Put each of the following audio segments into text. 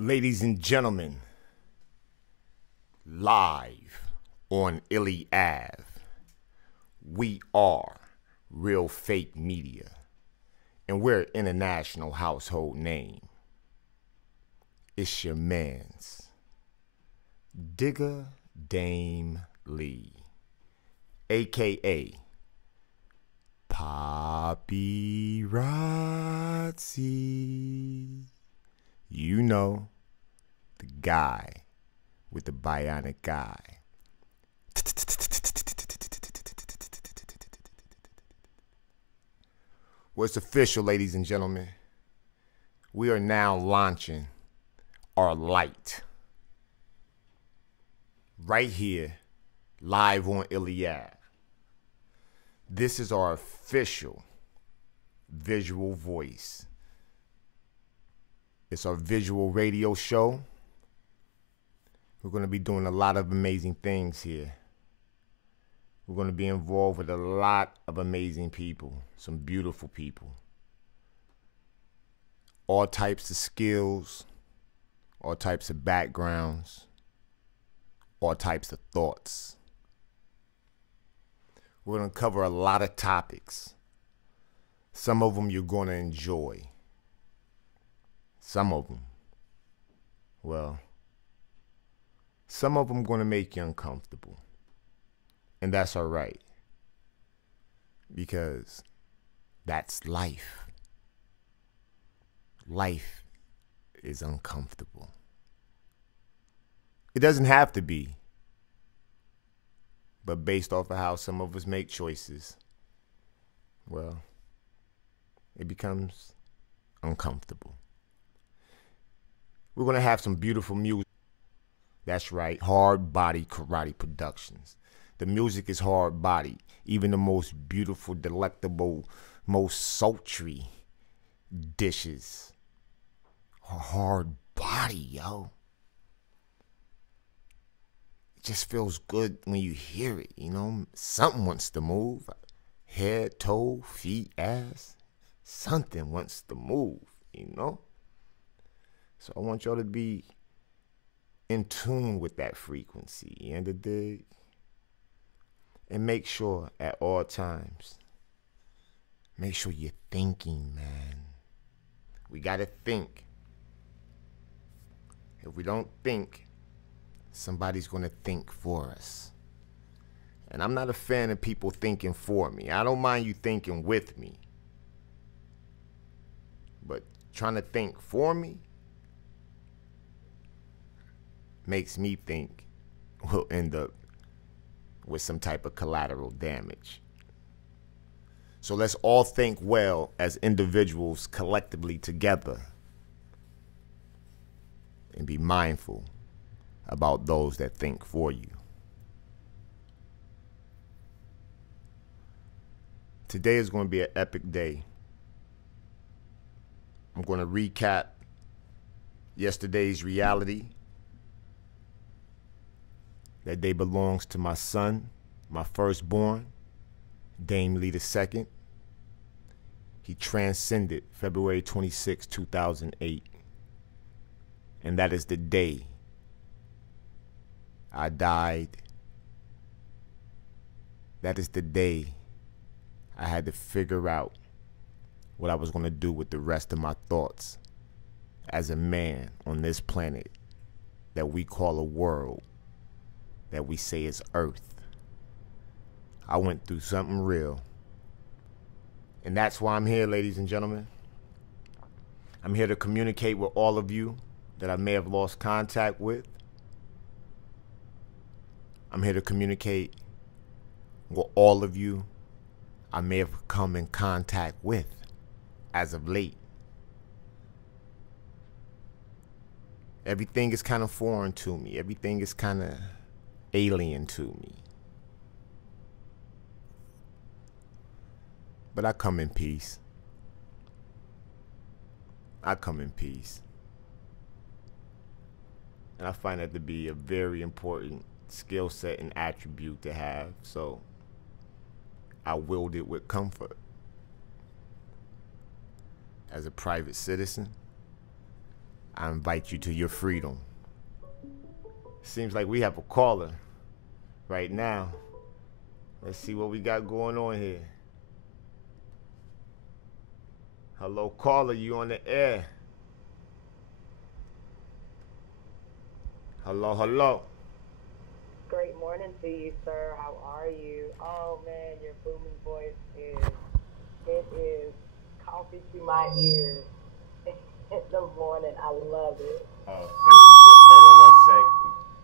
Ladies and gentlemen, live on ILLY Ave, we are Real Fake Media, and we're an international household name. It's your man's Digger Dame Lee, a.k.a. Paparazzi. You know, the guy with the bionic eye. Well, it's official, ladies and gentlemen. We are now launching our light. Right here, live on ILLY Ave. This is our official visual voice. It's our visual radio show. We're going to be doing a lot of amazing things here. We're going to be involved with a lot of amazing people, some beautiful people. All types of skills, all types of backgrounds, all types of thoughts. We're going to cover a lot of topics. Some of them you're going to enjoy. Some of them, well, some of them going to make you uncomfortable. And that's all right. Because that's life. Life is uncomfortable. It doesn't have to be. But based off of how some of us make choices, well, it becomes uncomfortable. We're going to have some beautiful music. That's right, Hard Body Karate Productions. The music is hard body. Even the most beautiful, delectable, most sultry dishes are hard body, yo. It just feels good when you hear it, you know? Something wants to move. Head, toe, feet, ass. Something wants to move, you know? So I want y'all to be in tune with that frequency, and to dig. And make sure at all times, make sure you're thinking, man. We gotta think. If we don't think, somebody's gonna think for us. And I'm not a fan of people thinking for me. I don't mind you thinking with me. But trying to think for me makes me think we'll end up with some type of collateral damage. So let's all think well as individuals collectively together and be mindful about those that think for you. Today is going to be an epic day. I'm going to recap yesterday's reality. That day belongs to my son, my firstborn, Dame Lee II. He transcended February 26, 2008. And that is the day I died. That is the day I had to figure out what I was going to do with the rest of my thoughts as a man on this planet that we call a world, that we say is Earth. I went through something real. And that's why I'm here, ladies and gentlemen. I'm here to communicate with all of you that I may have lost contact with. I'm here to communicate with all of you I may have come in contact with as of late. Everything is kind of foreign to me. Everything is kind of alien to me. But I come in peace. I come in peace. And I find that to be a very important skill set and attribute to have. So I wield it with comfort. As a private citizen, I invite you to your freedom. Seems like we have a caller right now. Let's see what we got going on here. Hello, caller, you on the air. Hello, hello. Great morning to you, sir. How are you? Oh, man, your booming voice is coffee to my ears in the morning. I love it. Oh, thank you. So, hold on 1 sec.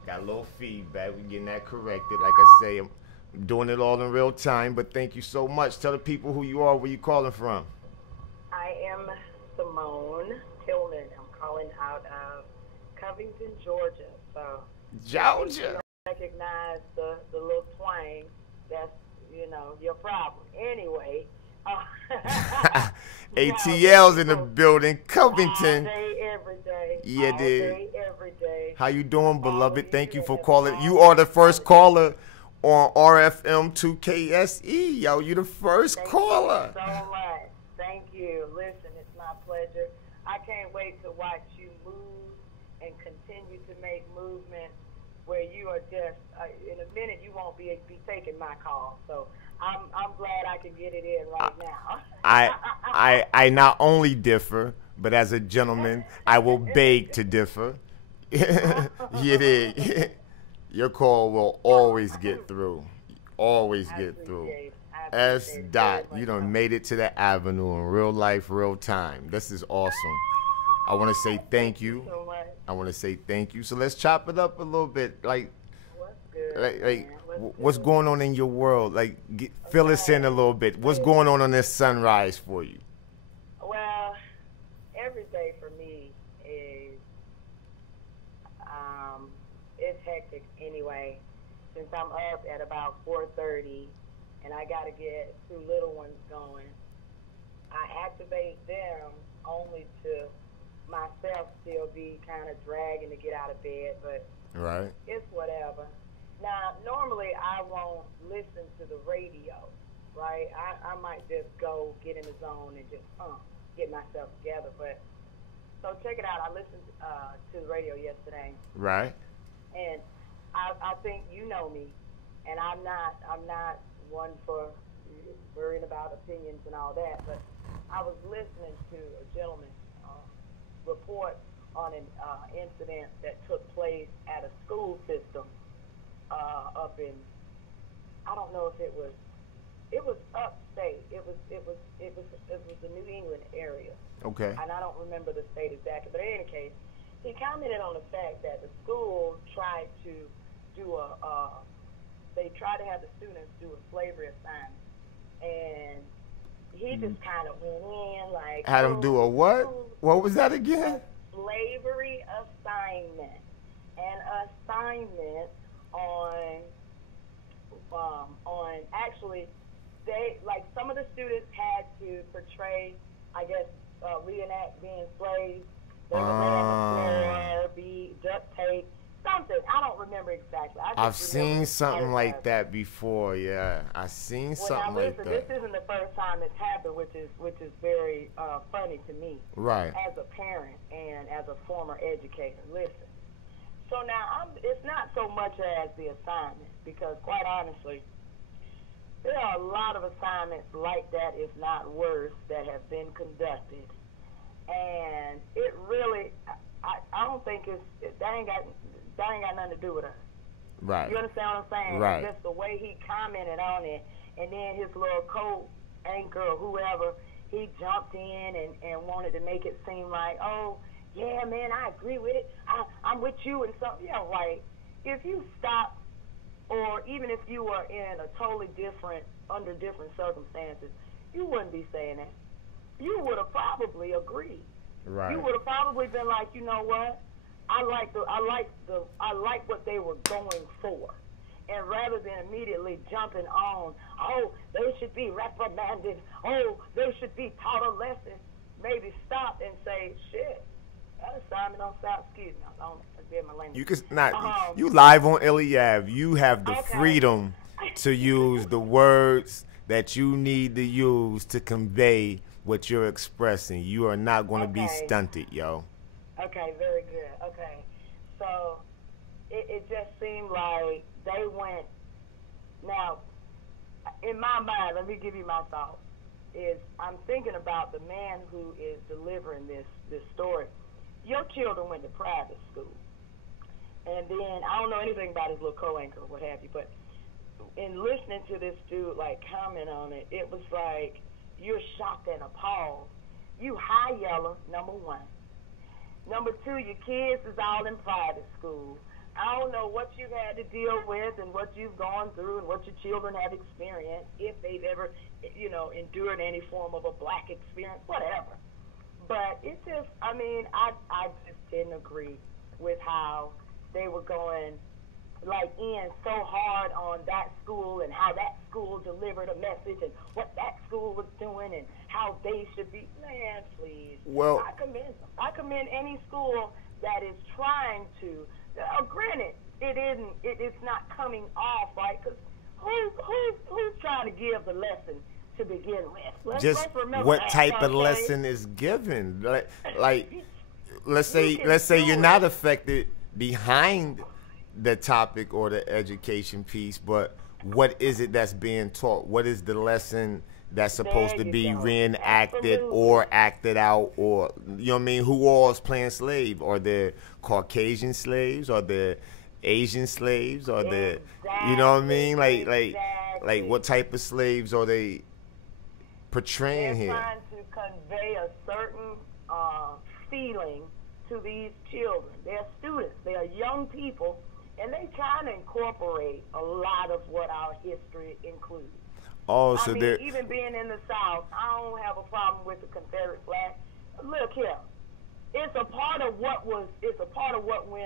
Got a little feedback. We're getting that corrected. Like I say, I'm doing it all in real time, but thank you so much. Tell the people who you are, where you calling from. I am Simone Tillman. I'm calling out of Covington, Georgia. So, Georgia. Recognize the little twang. That's, your problem. Anyway. ATL's in the building. Covington. All day, every day. Yeah, all dude. day, every day. How you doing, beloved? Thank you for calling. You are the first caller on RFM 2KSE. Yo, you the first caller. Thank you so much. Thank you. Listen, it's my pleasure. I can't wait to watch you move and continue to make movements where you are just, in a minute, you won't be taking my call. So I'm glad I can get it in right now. I not only differ, but as a gentleman, I will beg to differ. You dig? Your call will always get through. Always get through. S. Dot, you done made it to the avenue in real life, real time. This is awesome. I want to say thank you. I want to say thank you. So let's chop it up a little bit. Like, what's going on in your world? Like, fill us in a little bit. What's going on this sunrise for you? Well, every day for me is it's hectic anyway. Since I'm up at about 4:30, and I got to get 2 little ones going, I activate them only to myself still be kind of dragging to get out of bed, but right, it's whatever. Now, normally I won't listen to the radio, right? I might just go get in the zone and just get myself together. But so check it out. I listened to the radio yesterday, right? And I think you know me, and I'm not one for worrying about opinions and all that. But I was listening to a gentleman report on an incident that took place at a school system up in, I don't know if it was upstate. It was the New England area. Okay. And I don't remember the state exactly, but in any case, he commented on the fact that the school tried to do they tried to have the students do a slavery assignment, and he just kind of went in like, had them do a what? What was that again? A slavery assignment. An assignment on actually, they, like, some of the students had to portray, I guess, reenact being slaves. They would lay on the floor, be duct tape, something. I don't remember exactly. I've seen something like that before. Yeah, I've seen something like that. This isn't the first time it's happened, which is very funny to me. Right. As a parent and as a former educator, listen. So now it's not so much as the assignment, because quite honestly, there are a lot of assignments like that, if not worse, that have been conducted, and it really, I don't think that ain't got nothing to do with us. Right. You understand what I'm saying? Right. Just the way he commented on it, and then his little co-anchor or whoever, he jumped in and wanted to make it seem like, oh, yeah, man, I agree with it. I'm with you and something. Yeah, right. If you stop, or even if you were in a totally under different circumstances, you wouldn't be saying that. You would have probably agreed. Right. You would have probably been like, you know what? I like what they were going for. And rather than immediately jumping on, oh, they should be reprimanded, oh, they should be taught a lesson, maybe stop and say, shit, that assignment on South, excuse me, I don't forget my language. You can not, you live on ILLY Ave. You have the freedom to use the words that you need to use to convey what you're expressing. You are not going to be stunted, yo. Okay, very good. Okay. So it just seemed like they went. Now, in my mind, let me give you my thoughts. Is I'm thinking about the man who is delivering this story. Your children went to private school, and then I don't know anything about his little co-anchor or what have you, but in listening to this dude like comment on it, it was like you're shocked and appalled. You high yellow, number one. Number two, your kids is all in private school. I don't know what you've had to deal with and what you've gone through and what your children have experienced, if they've ever, endured any form of a black experience, whatever. But it just, I just didn't agree with how they were going, like, in so hard on that school and how that school delivered a message and what that school was doing and how they should be. Man, please. Well, I commend them. I commend any school that is trying to. Granted, it's not coming off right, because who's trying to give the lesson to begin with? Let's remember what type of lesson is given. Like let's say you're not affected behind the topic or the education piece, but what is it that's being taught? What is the lesson that's supposed to be reenacted or acted out? Or, you know what I mean? Who all is playing slave? Are there Caucasian slaves? Are there Asian slaves? Are there, you know what I mean? Like what type of slaves are they portraying here? They're trying to convey a certain feeling to these children. They're students. They are young people, and they trying to incorporate a lot of what our history includes. Oh, so they're even being in the South, I don't have a problem with the Confederate flag. Look here, it's a part of what went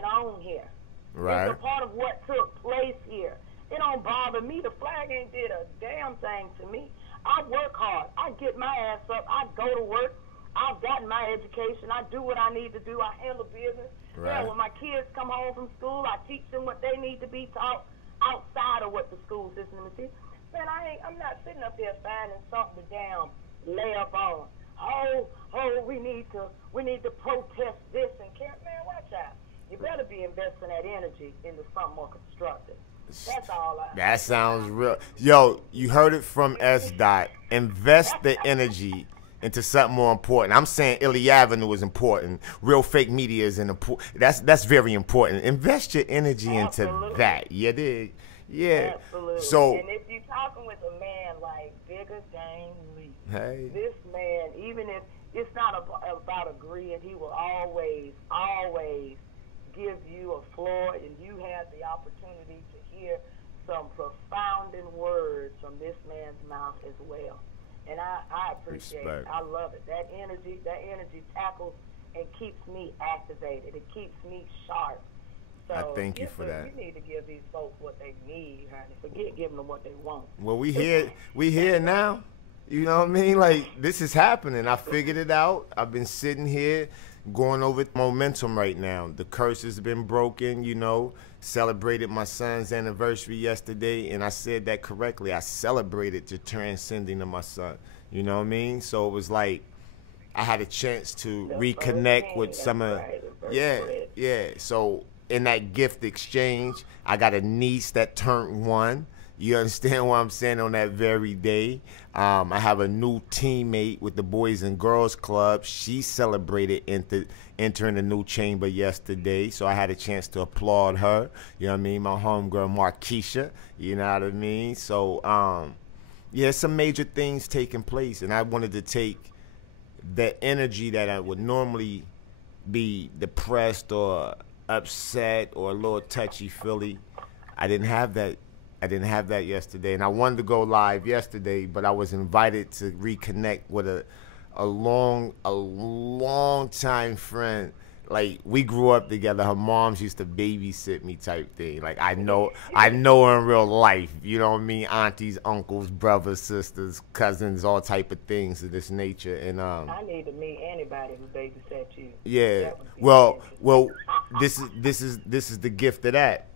on here. Right. It's a part of what took place here. It don't bother me. The flag ain't did a damn thing to me. I work hard. I get my ass up. I go to work. I've gotten my education. I do what I need to do. I handle business. Right. Yeah, when my kids come home from school, I teach them what they need to be taught outside of what the school system is. Man, I'm not sitting up there finding something to damn lay up on. We need to protest this and can't. Man, watch out. You better be investing that energy into something more constructive. That's all I. That sounds real. Yo, you heard it from S. Dot. Invest the energy into something more important. I'm saying ILLY Avenue is important. Real Fake Media is important. That's very important. Invest your energy into that. You dig? Yeah. Absolutely. So, and if you're talking with a man like Bigger Dang Lee, hey, this man, even if it's not about agreeing, he will always give you a floor, and you have the opportunity to hear some profounding words from this man's mouth as well. And I appreciate it. I love it. That energy tackles and keeps me activated. It keeps me sharp. So I thank you for that. We need to give these folks what they need, honey. Forget giving them what they want. Well, we here now. You know what I mean? Like, this is happening. I figured it out. I've been sitting here going over momentum right now. The curse has been broken, Celebrated my son's anniversary yesterday, and I said that correctly. I celebrated the transcending of my son. You know what I mean? So it was like I had a chance to reconnect with some of, yeah. So in that gift exchange, I got a niece that turned 1. You understand what I'm saying? On that very day, I have a new teammate with the Boys and Girls Club. She celebrated entering the new chamber yesterday, so I had a chance to applaud her. You know what I mean? My homegirl Markeisha. You know what I mean? So, yeah, some major things taking place, and I wanted to take the energy that I would normally be depressed or upset or a little touchy-feely. I didn't have that yesterday, and I wanted to go live yesterday, but I was invited to reconnect with a long time friend. Like, we grew up together. Her moms used to babysit me type thing. Like, I know her in real life. You know what I mean? Aunties, uncles, brothers, sisters, cousins, all type of things of this nature. And I need to meet anybody who babysat you. Yeah. Well, this is the gift of that.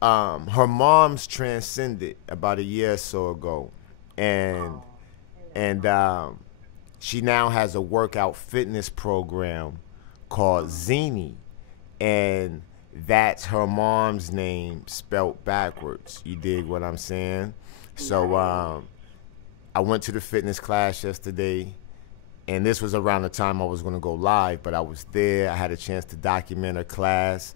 Her mom's transcended about a year or so ago, and she now has a workout fitness program called Zini, and that's her mom's name spelt backwards. You dig what I'm saying? So I went to the fitness class yesterday, and this was around the time I was going to go live, but I was there. I had a chance to document her class.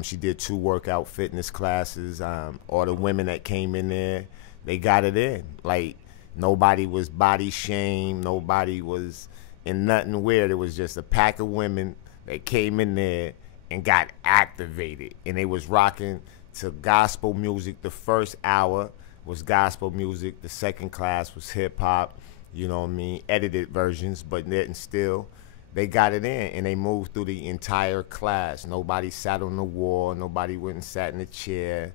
She did 2 workout fitness classes. All the women that came in there, they got it in. Like, nobody was body shamed. Nobody was in nothing weird. It was just a pack of women that came in there and got activated. And they was rocking to gospel music. The first hour was gospel music. The second class was hip-hop, you know what I mean, edited versions, but yet and still, they got it in, and they moved through the entire class. Nobody sat on the wall. Nobody went and sat in a chair.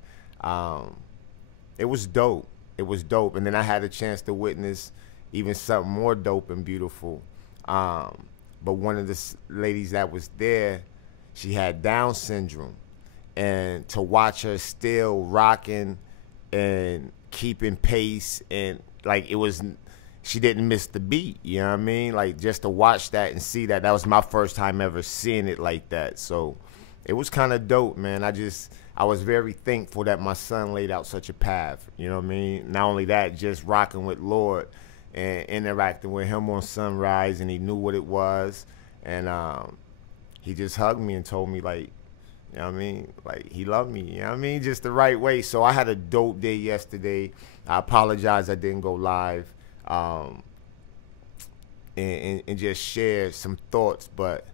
It was dope. It was dope. And then I had a chance to witness even something more dope and beautiful. But one of the ladies that was there, she had Down syndrome. And to watch her still rocking and keeping pace, and like, it was, she didn't miss the beat, you know what I mean? Like, just to watch that and see that, that was my first time ever seeing it like that. So it was kind of dope, man. I was very thankful that my son laid out such a path, you know what I mean? Not only that, just rocking with Lord and interacting with him on Sunrise, and he knew what it was. And he just hugged me and told me, like, you know what I mean? Like, he loved me, you know what I mean? Just the right way. So I had a dope day yesterday. I apologize I didn't go live and just share some thoughts. But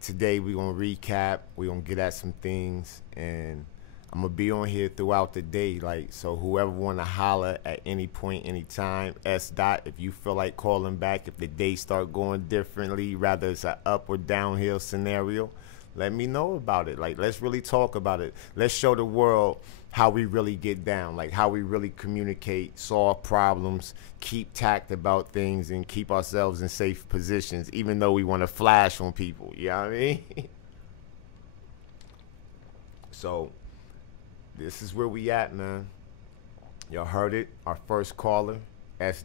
today we're going to recap. We're going to get at some things. And I'm going to be on here throughout the day. Like, so whoever want to holler at any point, anytime, S. If you feel like calling back, if the day start going differently, rather it's an up or downhill scenario, let me know about it. Like, let's really talk about it. Let's show the world how we really get down, like how we really communicate, solve problems, keep tact about things, and keep ourselves in safe positions, even though we want to flash on people. You know what I mean? So this is where we at, man. Y'all heard it. Our first caller, S.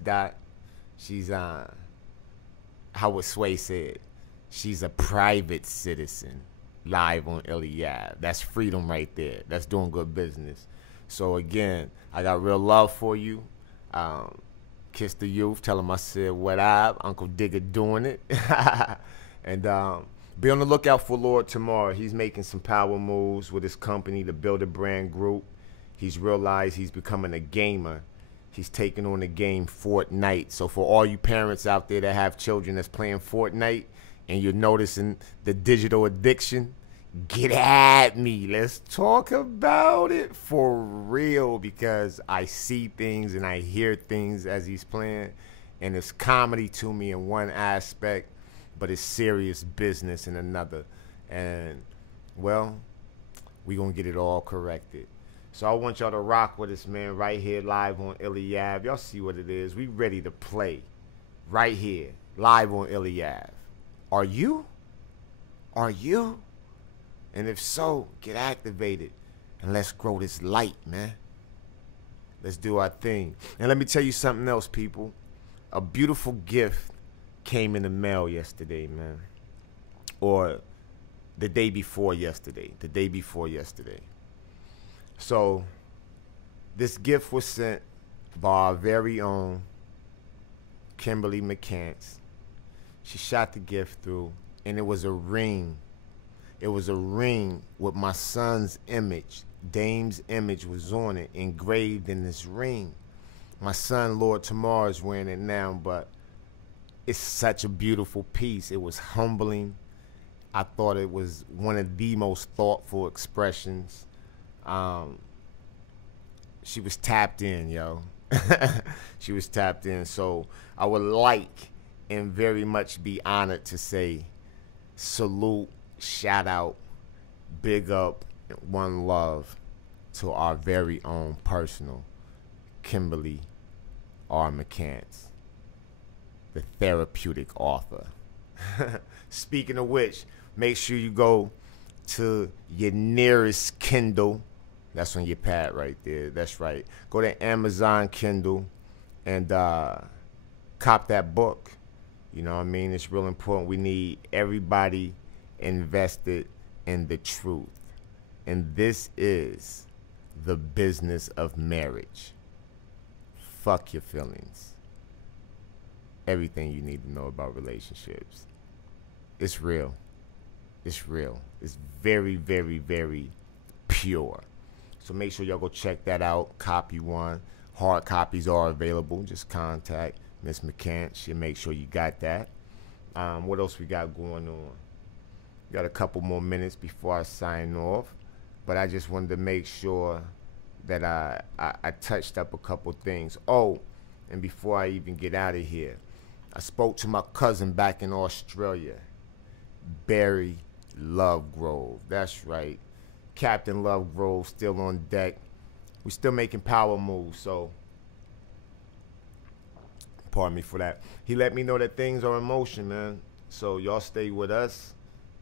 She's how what Sway said, she's a private citizen. Live on ILLY. That's freedom right there. That's doing good business. So again, I got real love for you. Kiss the youth. Tell them I said what up. Uncle Digger doing it. And be on the lookout for Lord tomorrow. He's making some power moves with his company, the Build a Brand Group. He's realized he's becoming a gamer. He's taking on the game Fortnite. So for all you parents out there that have children that's playing Fortnite, and you're noticing the digital addiction, get at me. Let's talk about it for real, because I see things and I hear things as he's playing, and it's comedy to me in one aspect, but it's serious business in another. And, well, we're going to get it all corrected. So I want y'all to rock with us, man, right here live on ILLY. Y'all see what it is. We ready to play right here, live on ILLY. Are you? Are you? And if so, get activated and let's grow this light, man. Let's do our thing. And let me tell you something else, people. A beautiful gift came in the mail yesterday, man. Or the day before yesterday. The day before yesterday. So, this gift was sent by our very own Kimberly McCants. She shot the gift through, and it was a ring. It was a ring with my son's image. Dame's image was on it, engraved in this ring. My son, Lord Tamar, is wearing it now, but it's such a beautiful piece. It was humbling. I thought it was one of the most thoughtful expressions. She was tapped in, yo. She was tapped in. So I would like and very much be honored to say salute, shout out, big up, and one love to our very own personal Kimberly R. McCants, the therapeutic author. Speaking of which, make sure you go to your nearest Kindle. That's on your pad right there. That's right. Go to Amazon Kindle and cop that book. You know what I mean? It's real important. We need everybody invested in the truth. And this is the business of marriage. Fuck your feelings. Everything you need to know about relationships. It's real. It's real. It's very, very, very pure. So make sure y'all go check that out. Copy one. Hard copies are available. Just contact Miss McCann. She'll make sure you got that. What else we got going on? We got a couple more minutes before I sign off. But I just wanted to make sure that I touched up a couple things. Oh, and before I even get out of here, I spoke to my cousin back in Australia, Barry Lovegrove. That's right. Captain Lovegrove still on deck. We're still making power moves, so pardon me for that. He let me know that things are in motion, man. So y'all stay with us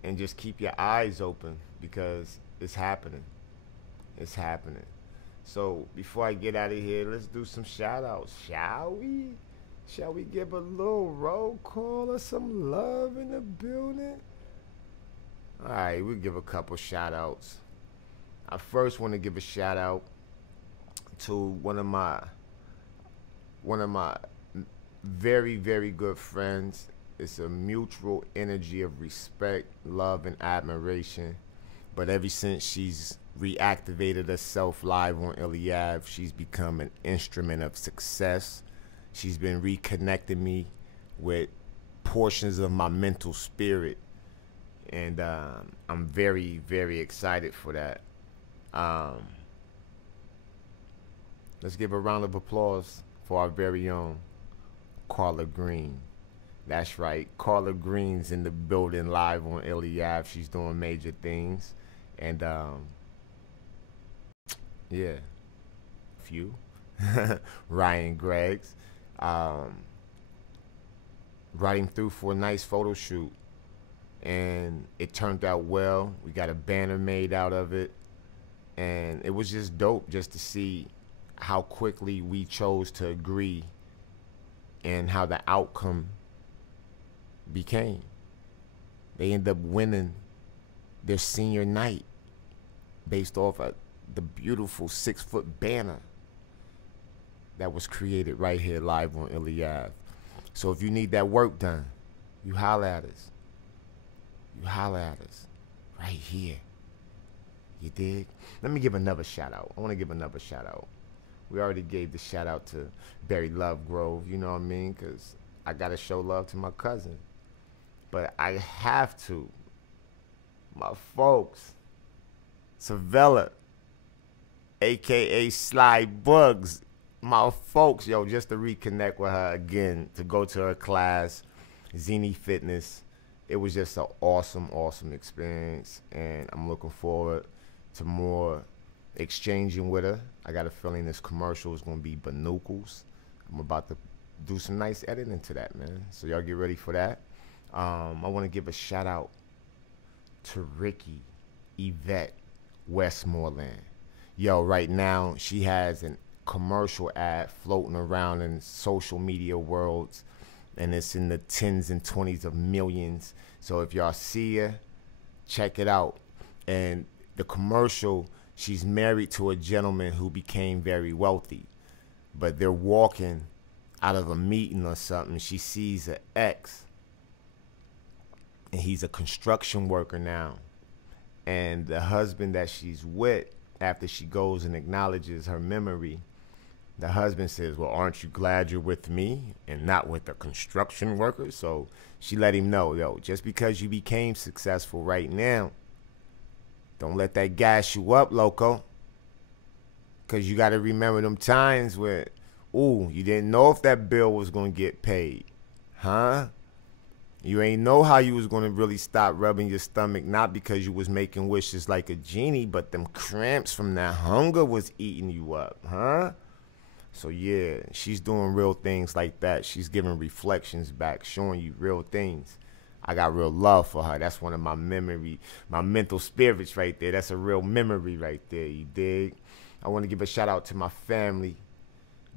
and just keep your eyes open because it's happening. It's happening. So before I get out of here, let's do some shout outs, shall we? Shall we give a little roll call or some love in the building? All right, we'll give a couple shout outs. I first want to give a shout out to one of my very, very good friends. It's a mutual energy of respect, love, and admiration. But ever since she's reactivated herself live on ILLY, she's become an instrument of success. She's been reconnecting me with portions of my mental spirit. And I'm very, very excited for that. Let's give a round of applause for our very own Carla Green. That's right, Carla Green's in the building live on ILLY. She's doing major things. And yeah, few. Ryan Greggs. Riding through for a nice photo shoot. And it turned out well. We got a banner made out of it. And it was just dope just to see how quickly we chose to agree and how the outcome became. They ended up winning their senior night based off of the beautiful 6-foot banner that was created right here live on ILLY. So if you need that work done, you holler at us. You holler at us right here. You dig? Let me give another shout out. I want to give another shout out. We already gave the shout out to Barry Lovegrove, you know what I mean? Because I got to show love to my cousin. But I have to. My folks. Savella, a.k.a. Sly Bugs. My folks, yo, just to reconnect with her again, to go to her class, Zini Fitness. It was just an awesome, awesome experience. And I'm looking forward to more exchanging with her. I got a feeling this commercial is going to be binoocles. I'm about to do some nice editing to that, man. So y'all get ready for that. I want to give a shout out to Ricky Yvette Westmoreland. Yo, right now she has a commercial ad floating around in social media worlds, and it's in the 10s and 20s of millions. So if y'all see her, check it out. And the commercial, she's married to a gentleman who became very wealthy, but they're walking out of a meeting or something. She sees an ex, and he's a construction worker now. And the husband that she's with, after she goes and acknowledges her memory, the husband says, well, aren't you glad you're with me and not with a construction worker? So she let him know, yo, just because you became successful right now, don't let that gas you up, loco. Because you got to remember them times where, ooh, you didn't know if that bill was going to get paid. Huh? You ain't know how you was going to really stop rubbing your stomach, not because you was making wishes like a genie, but them cramps from that hunger was eating you up. Huh? So, yeah, she's doing real things like that. She's giving reflections back, showing you real things. I got real love for her. That's one of my mental spirits right there. That's a real memory right there, you dig? I want to give a shout out to my family,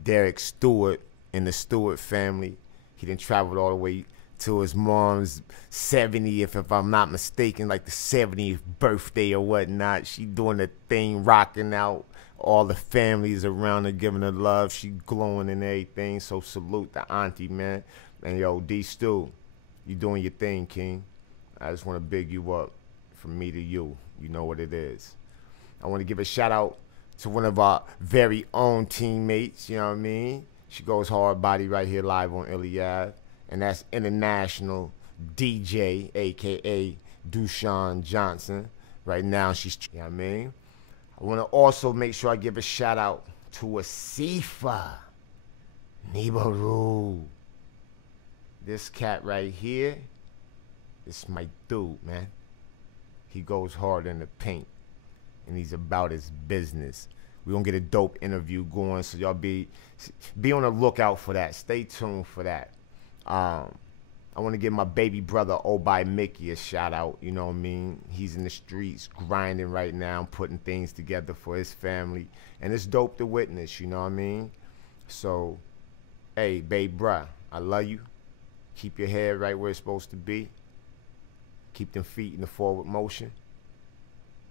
Derek Stewart and the Stewart family. He done traveled all the way to his mom's 70th, if I'm not mistaken, like the 70th birthday or whatnot. She doing the thing, rocking out. All the families around her giving her love. She glowing and everything. So salute the auntie, man. And yo, D Stu, you doing your thing, King. I just want to big you up from me to you. You know what it is. I want to give a shout out to one of our very own teammates, you know what I mean? She goes hard body right here live on ILLY Ave. And that's international DJ, a.k.a. Dushan Johnson. Right now, she's, you know what I mean? I want to also make sure I give a shout out to Asifa Nibaru. This cat right here, this is my dude, man. He goes hard in the paint, and he's about his business. We're going to get a dope interview going, so y'all be on the lookout for that. Stay tuned for that. I want to give my baby brother, Obi Mickey, a shout out. You know what I mean? He's in the streets grinding right now, putting things together for his family. And it's dope to witness, you know what I mean? So, hey, babe, bruh, I love you. Keep your head right where it's supposed to be. Keep them feet in the forward motion.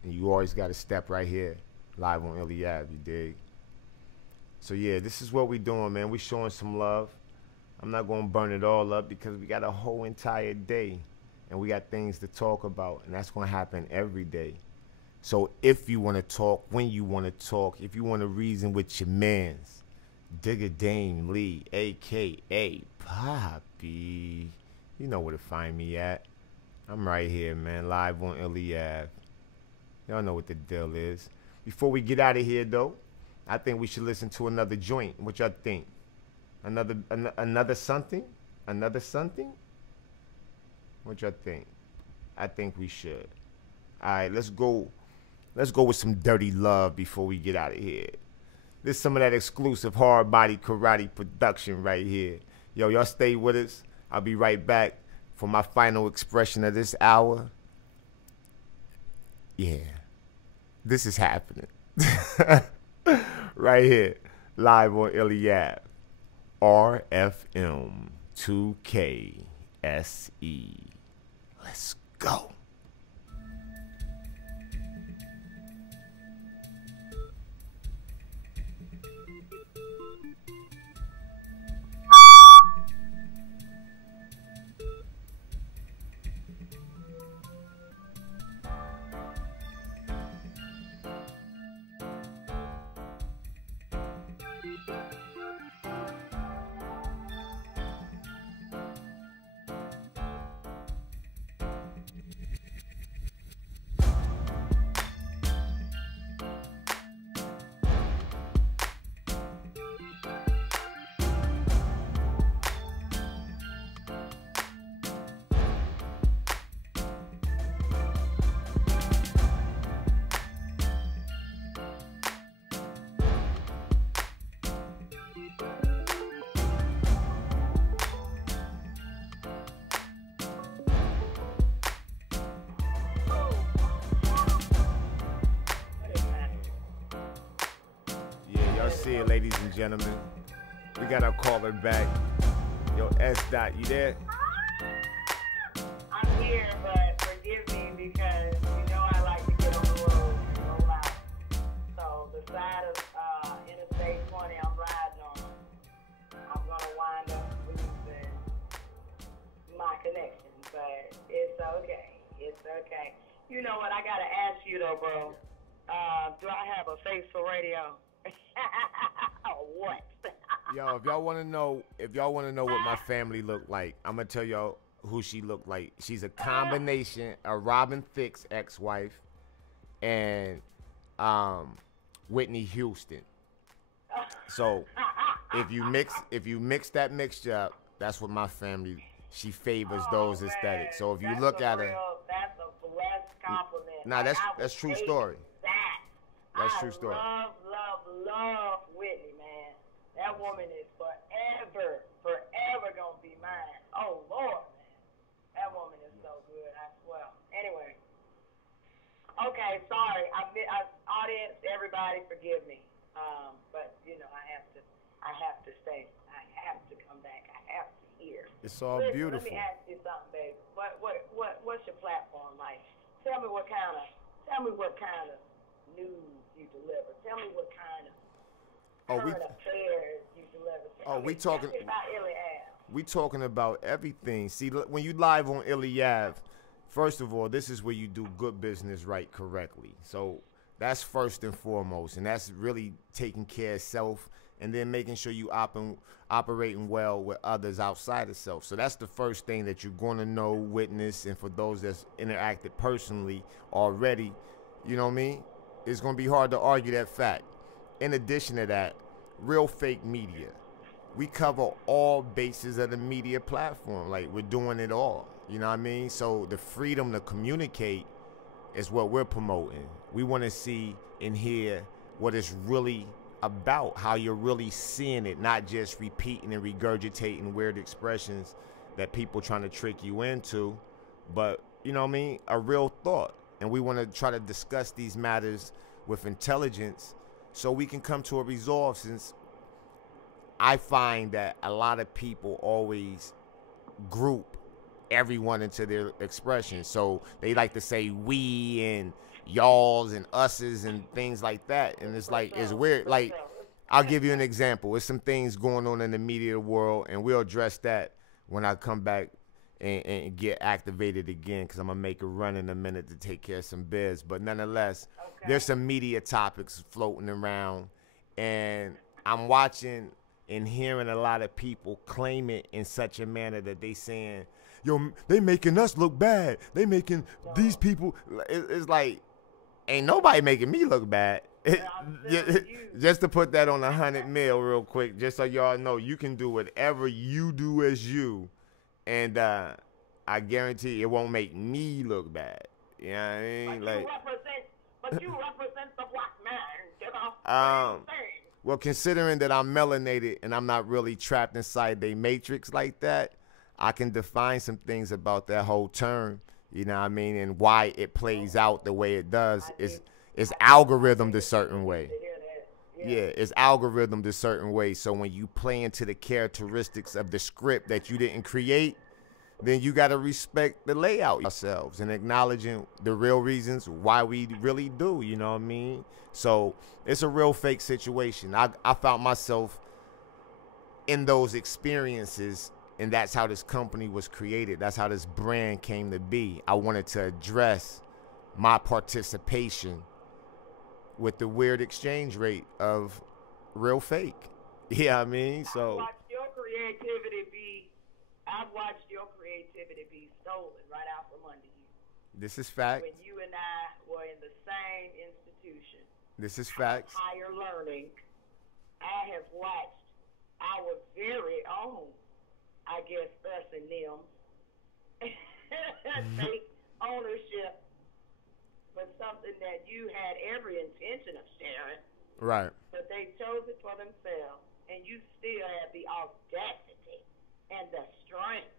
And you always got to step right here, live on ILLY Ave, you dig? So, yeah, this is what we doing, man. We showing some love. I'm not going to burn it all up because we got a whole entire day and we got things to talk about, and that's going to happen every day. So if you want to talk, when you want to talk, if you want to reason with your mans, Digger Dame Lee, a.k.a. Poppy, you know where to find me at. I'm right here, man, live on ILLY Ave. Y'all know what the deal is. Before we get out of here, though, I think we should listen to another joint. What y'all think? Another something? Another something? What y'all think? I think we should. All right, let's go with some dirty love before we get out of here. This is some of that exclusive hard body karate production right here. Yo, y'all stay with us. I'll be right back for my final expression of this hour. Yeah, this is happening. Right here, live on ILLY Ave. RFM 2K SE. Let's go. See it, ladies and gentlemen. We got our caller back. Yo, S. Dot, you there? I'm here, but forgive me because you know I like to get on the road and roll out. So the side of Interstate 20 I'm riding on, I'm gonna wind up losing my connection, but it's okay. It's okay. You know what? I gotta ask you though, bro. Do I have a face for radio? What? Yo, if y'all want to know what my family looked like, I'm gonna tell y'all who she looked like. She's a combination of Robin Thicke's ex-wife and Whitney Houston. So if you mix that mixture up, that's what my family. She favors those aesthetics. So if you look at her, that's a blessed compliment. Nah, that's true story. That's true story. Love Whitney, man. That woman is forever gonna be mine. Oh Lord, man, that woman is so good. I swear. Anyway, okay, sorry. Audience, everybody, forgive me. But you know, I have to stay. I have to come back. I have to. here. It's all Listen, let beautiful. me ask you something, baby. What's your platform like? Tell me what kind of news you deliver. Tell me what kind of Oh, we current affairs you deliver. oh Tell we talking me about Illy Ave. we talking about everything. See, when you live on ILLY Ave, first of all, this is where you do good business right correctly. So that's first and foremost, and that's really taking care of self, and then making sure you operating well with others outside of self. So that's the first thing that you're going to know, witness, and for those that's interacted personally already, you know what I mean? It's going to be hard to argue that fact. In addition to that, real fake media. We cover all bases of the media platform. Like, we're doing it all. You know what I mean? So the freedom to communicate is what we're promoting. We want to see and hear what it's really about, how you're really seeing it, not just repeating and regurgitating weird expressions that people trying to trick you into, but, you know what I mean, a real thought. And we want to try to discuss these matters with intelligence so we can come to a resolve, since I find that a lot of people always group everyone into their expression. So they like to say we and y'alls and us's and things like that. And it's like, it's weird. Like, I'll give you an example. There's some things going on in the media world, and we'll address that when I come back and get activated again, because I'm going to make a run in a minute to take care of some biz. But nonetheless, there's some media topics floating around, and I'm watching and hearing a lot of people claim it in such a manner that they saying, yo, they making us look bad. They making these people. It's like, ain't nobody making me look bad. Just to put that on 100 mil real quick, just so y'all know, you can do whatever you do as you, and I guarantee it won't make me look bad. You know what I mean? But you represent the black man, you know? Well, considering that I'm melanated and I'm not really trapped inside the matrix like that, I can define some things about that whole term, you know what I mean, and why it plays out the way it does. It's algorithmed a certain way. Yeah, it's algorithmed a certain way. So when you play into the characteristics of the script that you didn't create, then you got to respect the layout ourselves and acknowledging the real reasons why we really do, you know what I mean? So it's a real fake situation. I found myself in those experiences, and that's how this company was created. That's how this brand came to be. I wanted to address my participation with the weird exchange rate of real fake. Yeah, I mean, so I've watched your creativity be stolen right out from under you. This is fact. When you and I were in the same institution. This is facts. Higher learning. I have watched our very own, I guess, us and them, take ownership for something that you had every intention of sharing. Right. But they chose it for themselves, and you still have the audacity and the strength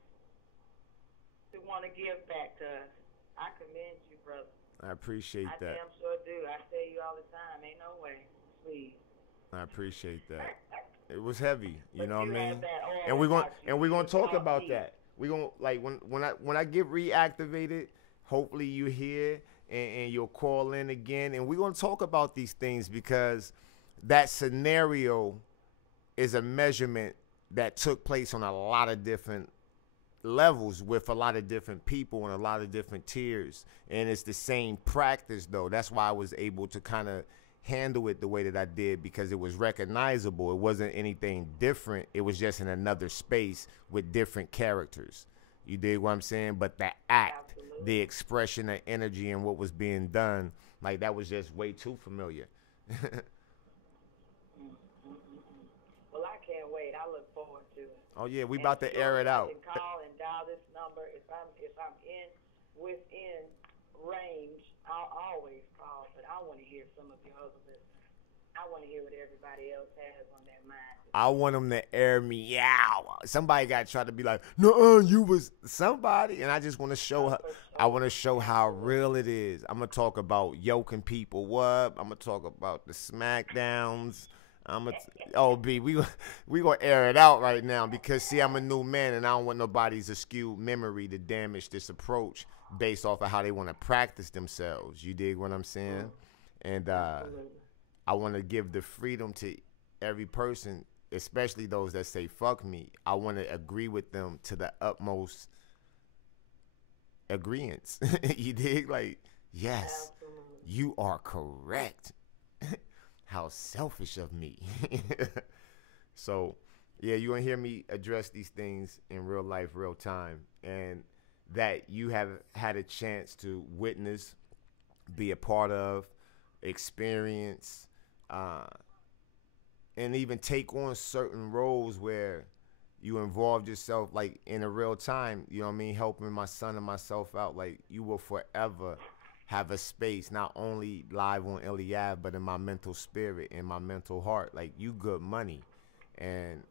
to want to give back to us. I commend you, brother. I appreciate that. I damn sure do. I tell you all the time, ain't no way. Please. I appreciate that. It was heavy, you know what I mean? And we're gonna talk about that. We're gonna, like, when I get reactivated, hopefully you hear and you'll call in again, and we're gonna talk about these things, because that scenario is a measurement that took place on a lot of different levels with a lot of different people and a lot of different tiers. And it's the same practice, though. That's why I was able to kind of handle it the way that I did, because it was recognizable. It wasn't anything different. It was just in another space with different characters. You dig what I'm saying? But the act, the expression, the energy, and what was being done, like, that was just way too familiar. I look forward to it. Oh yeah, we about to air it out. You can call and dial this number if I'm within range. I'll always call, but I want to hear some of your other listeners. I want to hear what everybody else has on their mind. I want them to air me out. Somebody got to try to be like, no, you was somebody, and I just want to show her. I want to show how real it is. I'm gonna talk about yoking people up. I'm gonna talk about the smackdowns. Oh, B, we gonna air it out right now because see, I'm a new man and I don't want nobody's skewed memory to damage this approach based off of how they want to practice themselves. You dig what I'm saying? And I want to give the freedom to every person, especially those that say fuck me. I want to agree with them to the utmost agreeance. You dig? Like, yes, you are correct. How selfish of me. So, yeah, you want to hear me address these things in real life, real time, and that you have had a chance to witness, be a part of, experience, and even take on certain roles where you involved yourself like in a real time, you know what I mean, helping my son and myself out. Like, you will forever have a space not only live on ILLY Ave, but in my mental spirit, in my mental heart. Like, you good money. And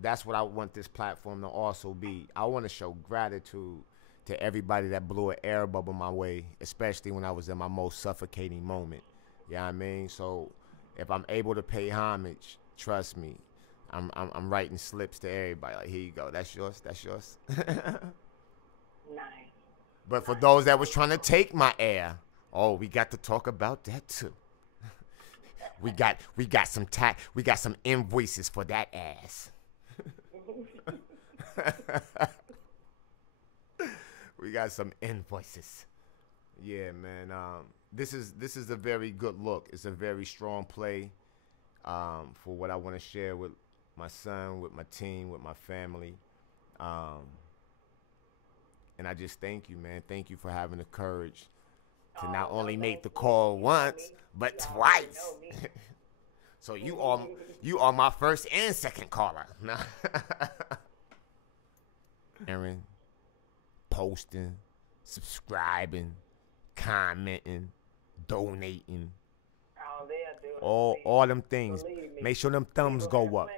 that's what I want this platform to also be. I want to show gratitude to everybody that blew an air bubble my way, especially when I was in my most suffocating moment. You know what I mean? So if I'm able to pay homage, trust me, I'm writing slips to everybody. Like, here you go. That's yours. That's yours. Nice. But for those that was trying to take my air, oh, we got to talk about that too. We got some invoices for that ass. We got some invoices. Yeah, man. This is a very good look. It's a very strong play for what I want to share with my son, with my team, with my family. And I just thank you, man. Thank you for having the courage to not only make the call once, but twice. So you are my first and second caller. Sharing, posting, subscribing, commenting, donating. All them things. Make sure them thumbs go up.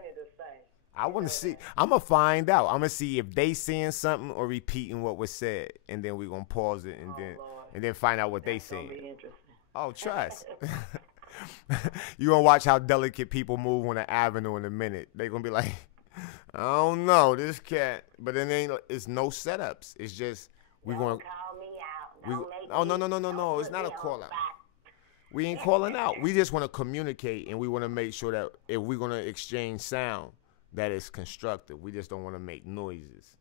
I want to see. I'm going to find out. I'm going to see if they saying something or repeating what was said. And then we're going to pause it and then find out what they saying. Oh, trust. You're going to watch how delicate people move on the avenue in a minute. They're going to be like, I don't know, this cat. But then it's no setups. It's just, we're going to. Call me out. Oh, no. It's not a call out. We ain't calling out. We just want to communicate, and we want to make sure that if we're going to exchange sound, that it's constructive. We just don't want to make noises.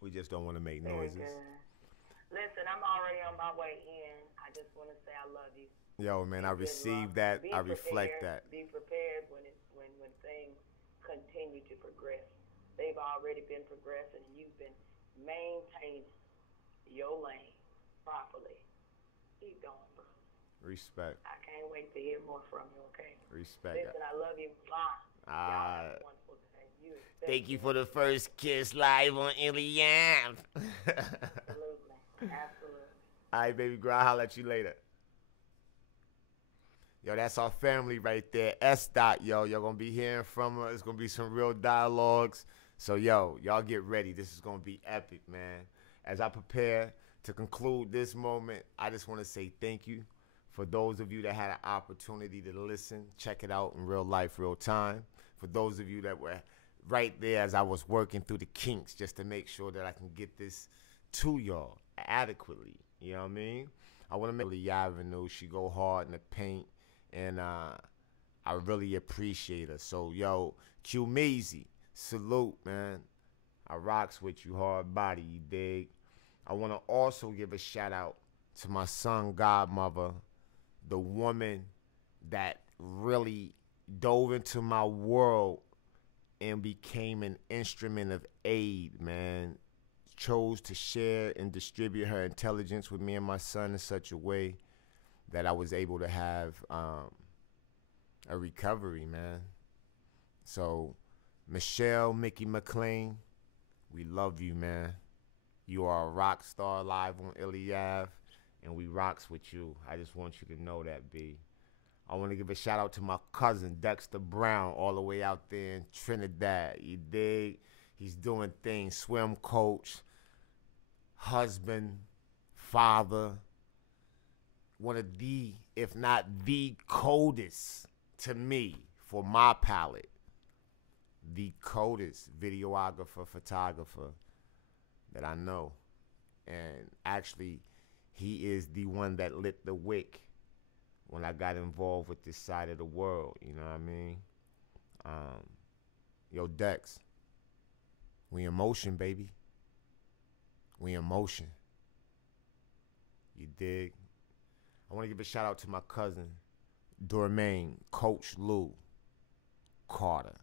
We just don't want to make noises. Listen, I'm already on my way in. I just want to say I love you. Yo, man, I received that. I reflect that. Be prepared when things continue to progress. They've already been progressing, and you've been maintaining your lane properly. Keep going, bro. Respect. I can't wait to hear more from you, okay? Respect. Listen, I love you. Thank you for the first kiss live on ILLY Ave. Absolutely. All right, baby girl, I'll holler at you later. Yo, that's our family right there. S. Yo, y'all gonna be hearing from her. It's gonna be some real dialogues. So, yo, y'all get ready. This is gonna be epic, man. As I prepare to conclude this moment, I just want to say thank you. For those of you that had an opportunity to listen, check it out in real life, real time. For those of you that were right there as I was working through the kinks just to make sure that I can get this to y'all adequately. You know what I mean? I want to make ILLY Avenue. She go hard in the paint, and I really appreciate her. So, yo, Q Measy, salute, man. I rocks with you, hard body, you dig? I want to also give a shout out to my son godmother, the woman that really dove into my world and became an instrument of aid, man. Chose to share and distribute her intelligence with me and my son in such a way that I was able to have a recovery, man. So, Michelle, Mickey McLean, we love you, man. You are a rock star live on ILLY Ave, and we rocks with you. I just want you to know that, B. I want to give a shout out to my cousin, Dexter Brown, all the way out there in Trinidad. You dig? He's doing things, swim coach, husband, father, one of the, if not the coldest to me, for my palette, the coldest videographer, photographer that I know. And actually, he is the one that lit the wick when I got involved with this side of the world, you know what I mean? Yo, Dex, we in motion, baby. We in motion. You dig? I want to give a shout out to my cousin, Dormain, Coach Lou Carter.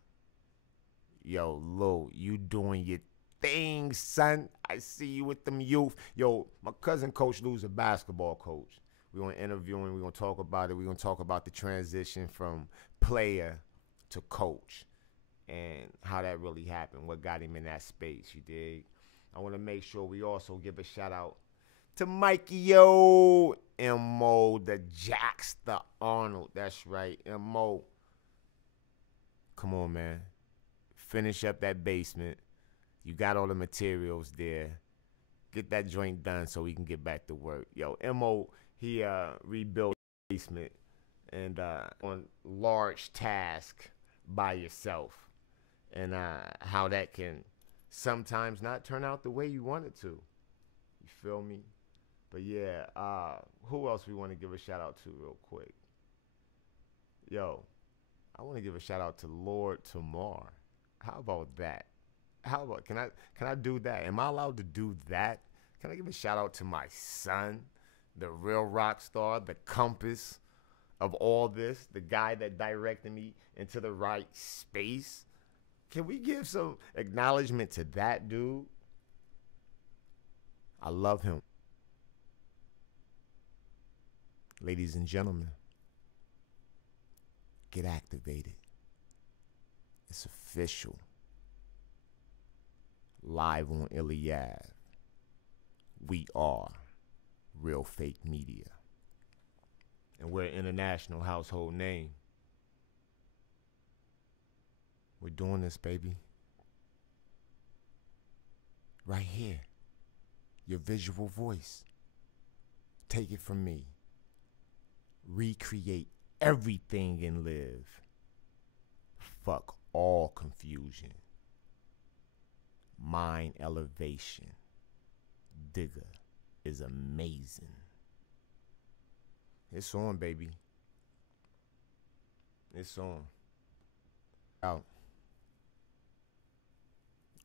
Yo, Lou, you doing your thing, son. I see you with them youth. Yo, my cousin Coach Lou's a basketball coach. We're going to interview him. We're going to talk about it. We're going to talk about the transition from player to coach and how that really happened, what got him in that space, you dig? I want to make sure we also give a shout out to Mikey, yo, M.O., the Jackster Arnold. That's right, M.O. Come on, man. Finish up that basement. You got all the materials there. Get that joint done so we can get back to work. Yo, M.O., he rebuilt the basement and on large task by yourself. And how that can sometimes not turn out the way you want it to. You feel me? But yeah, who else we want to give a shout out to real quick? Yo, I want to give a shout out to Lord Tamar. How about that? How about, can I do that? Am I allowed to do that? Can I give a shout out to my son, the real rock star, the compass of all this, the guy that directed me into the right space? Can we give some acknowledgement to that dude? I love him. Ladies and gentlemen, get activated. It's official. Live on ILLY. We are Real Fake Media. And we're an international household name. We're doing this, baby. Right here. Your visual voice. Take it from me. Recreate everything and live. Fuck all confusion. Mind elevation. Digger is amazing. It's on, baby. It's on. Out.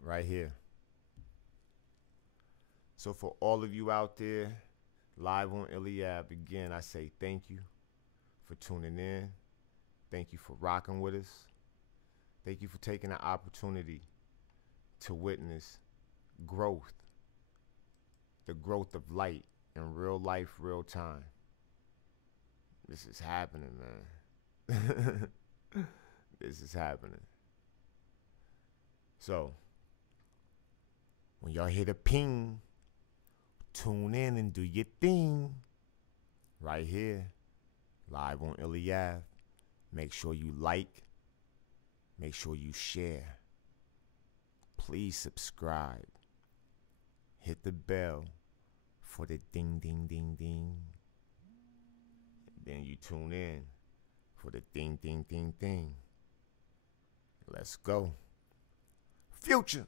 Right here. So for all of you out there, live on ILLY, again, I say thank you for tuning in. Thank you for rocking with us. Thank you for taking the opportunity to witness growth. The growth of light in real life, real time. This is happening, man. This is happening. So, when y'all hear the ping, tune in and do your thing. Right here, live on ILLY. Make sure you like. Make sure you share. Please subscribe. Hit the bell for the ding, ding, ding, ding. Then you tune in for the ding, ding, ding, ding. Let's go. Future.